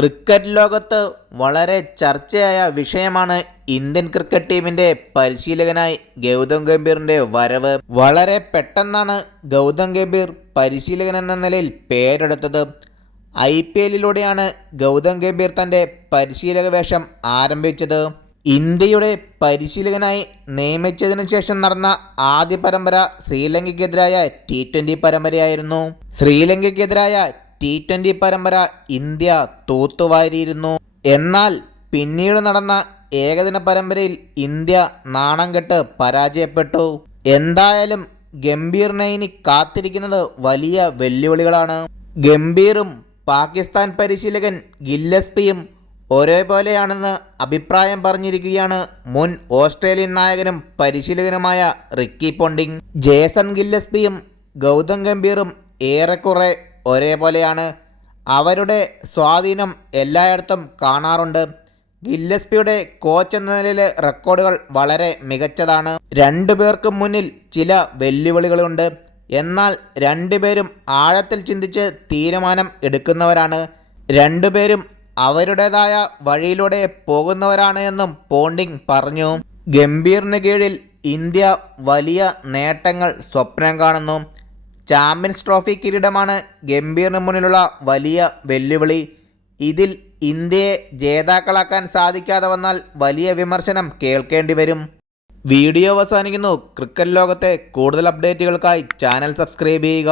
Cricket ലോകത്ത് വളരെ ചർച്ചയായ വിഷയമാണ് ഇന്ത്യൻ ക്രിക്കറ്റ് ടീമിന്റെ പരിശീലകനായി ഗൗതം ഗംഭീറിന്റെ വരവ്. വളരെ പെട്ടെന്നാണ് ഗൗതം ഗംഭീർ പരിശീലകൻ എന്ന നിലയിൽ പേരെടുത്തത്. IPLിലൂടെയാണ് ഗൗതം ഗംഭീർ തന്റെ പരിശീലക വേഷം ആരംഭിച്ചത്. ഇന്ത്യയുടെ പരിശീലകനായി നിയമിച്ചതിനു ശേഷം നടന്ന ആദ്യ പരമ്പര ശ്രീലങ്കയ്ക്കെതിരായ T20 പരമ്പരയായിരുന്നു. ശ്രീലങ്കയ്ക്കെതിരായ T20 പരമ്പര ഇന്ത്യ തൂത്തുവാരിയിരുന്നു. എന്നാൽ പിന്നീട് നടന്ന ഏകദിന പരമ്പരയിൽ ഇന്ത്യ നാണം കെട്ട് പരാജയപ്പെട്ടു. എന്തായാലും ഗംഭീറിനെ ഇനി കാത്തിരിക്കുന്നത് വലിയ വെല്ലുവിളികളാണ്. ഗംഭീറും പാകിസ്ഥാൻ പരിശീലകൻ ഗില്ലസ്പിയും ഒരേപോലെയാണെന്ന് അഭിപ്രായം പറഞ്ഞിരിക്കുകയാണ് മുൻ ഓസ്ട്രേലിയൻ നായകനും പരിശീലകനുമായ റിക്കി പോണ്ടിങ്. ജേസൺ ഗില്ലസ്പിയും ഗൗതം ഗംഭീറും ഏറെക്കുറെ ഒരേപോലെയാണ്. അവരുടെ സ്വാധീനം എല്ലായിടത്തും കാണാറുണ്ട്. ഗില്ലസ്പിയുടെ കോച്ച് എന്ന നിലയിലെ റെക്കോർഡുകൾ വളരെ മികച്ചതാണ്. രണ്ടുപേർക്കും മുന്നിൽ ചില വെല്ലുവിളികളുണ്ട്. എന്നാൽ രണ്ടുപേരും ആഴത്തിൽ ചിന്തിച്ച് തീരുമാനം എടുക്കുന്നവരാണ്. രണ്ടുപേരും അവരുടേതായ വഴിയിലൂടെ പോകുന്നവരാണ് എന്നും പോണ്ടിങ് പറഞ്ഞു. ഗംഭീറിന് കീഴിൽ ഇന്ത്യ വലിയ നേട്ടങ്ങൾ സ്വപ്നം കാണുന്നു. ചാമ്പ്യൻസ് ട്രോഫി കിരീടമാണ് ഗംഭീറിന് മുന്നിലുള്ള വലിയ വെല്ലുവിളി. ഇതിൽ ഇന്ത്യയെ ജേതാക്കളാക്കാൻ സാധിക്കാതെ വന്നാൽ വലിയ വിമർശനം കേൾക്കേണ്ടി വരും. വീഡിയോ അവസാനിക്കുന്നു. ക്രിക്കറ്റ് ലോകത്തെ കൂടുതൽ അപ്ഡേറ്റുകൾക്കായി ചാനൽ സബ്സ്ക്രൈബ് ചെയ്യുക.